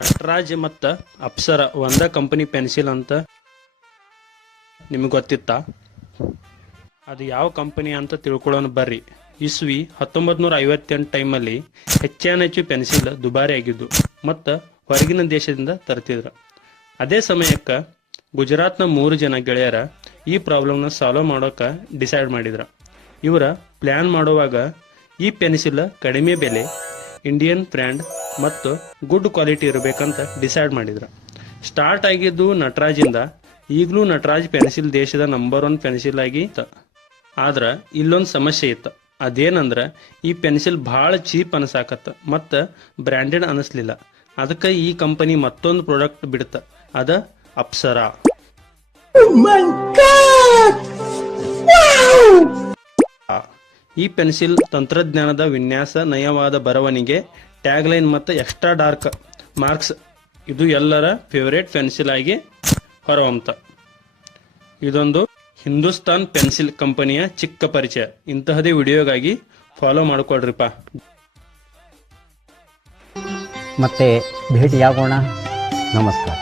ನಟರಾಜ್ ಮತ್ತು ಅಪ್ಸರ ಒಂದ company pencil ಅಂತ ನಿಮಗೆ ಗೊತ್ತಿತ್ತಾ? ಅದು ಯಾವ ಕಂಪನಿ ಅಂತ ತಿಳ್ಕೊಳ್ಳೋಣ ಬರ್ರಿ. ಇಸ್ವಿ 1958 ಟೈಮಲ್ಲಿ ಹೆಚ್ಚು ಪೆನ್ಸಿಲ್ ದುಬಾರಿ ಆಗಿದ್ದು ಮತ್ತು ಹೊರಗಿನ ದೇಶದಿಂದ ತರ್ತಿದ್ರು. ಅದೇ ಸಮಯಕ್ಕೆ ಗುಜರಾತ್ನ 3 ಜನ ಗೆಳೆಯರ ಈ ಪ್ರಾಬ್ಲಮ್ನ ಸಾಲ್ವ್ ಮಾಡೋಕೆ ಡಿಸೈಡ್ ಮಾಡಿದ್ರ. ಇವರ ಪ್ಲ್ಯಾನ್ ಮಾಡುವಾಗ ಈ ಪೆನ್ಸಿಲ್ ಕಡಿಮೆ ಬೆಲೆ, ಇಂಡಿಯನ್ ಬ್ರ್ಯಾಂಡ್ ಮತ್ತು ಗುಡ್ ಕ್ವಾಲಿಟಿ ಇರಬೇಕಂತ ಡಿಸೈಡ್ ಮಾಡಿದ್ರು. ಸ್ಟಾರ್ಟ್ ಆಗಿದ್ದು ನಟರಾಜಿಂದ. ಈಗಲೂ ನಟರಾಜ್ ಪೆನ್ಸಿಲ್ ದೇಶದ ನಂಬರ್ 1 ಪೆನ್ಸಿಲ್ ಆಗಿ ಆದ್ರೆ ಇಲ್ಲೊಂದು ಸಮಸ್ಯೆ ಇತ್ತು. ಅದೇನಂದ್ರೆ ಈ ಪೆನ್ಸಿಲ್ ಭಾಳ ಚೀಪ್ ಅನ್ಸಾಕತ್ತ ಮತ್ತು ಬ್ರ್ಯಾಂಡೆಡ್ ಅನಿಸ್ಲಿಲ್ಲ. ಅದಕ್ಕೆ ಈ ಕಂಪನಿ ಮತ್ತೊಂದು ಪ್ರಾಡಕ್ಟ್ ಬಿಡುತ್ತ, ಅದ ಅಪ್ಸರ. ಈ ಪೆನ್ಸಿಲ್ ತಂತ್ರಜ್ಞಾನದ ವಿನ್ಯಾಸ, ನಯವಾದ ಬರವಣಿಗೆ, ಟ್ಯಾಗ್ಲೈನ್ ಮತ್ತು ಎಕ್ಸ್ಟ್ರಾ ಡಾರ್ಕ್ ಮಾರ್ಕ್ಸ್ ಇದು ಎಲ್ಲರ ಫೇವರೇಟ್ ಪೆನ್ಸಿಲ್ ಆಗಿ ಹೊರಹೊಮ್ಮತ. ಇದೊಂದು ಹಿಂದೂಸ್ತಾನ್ ಪೆನ್ಸಿಲ್ ಕಂಪನಿಯ ಚಿಕ್ಕ ಪರಿಚಯ. ಇಂತಹದೇ ವಿಡಿಯೋಗಾಗಿ ಫಾಲೋ ಮಾಡ್ಕೊಳ್ರಿಪ್ಪ. ಮತ್ತೆ ಭೇಟಿಯಾಗೋಣ. ನಮಸ್ಕಾರ.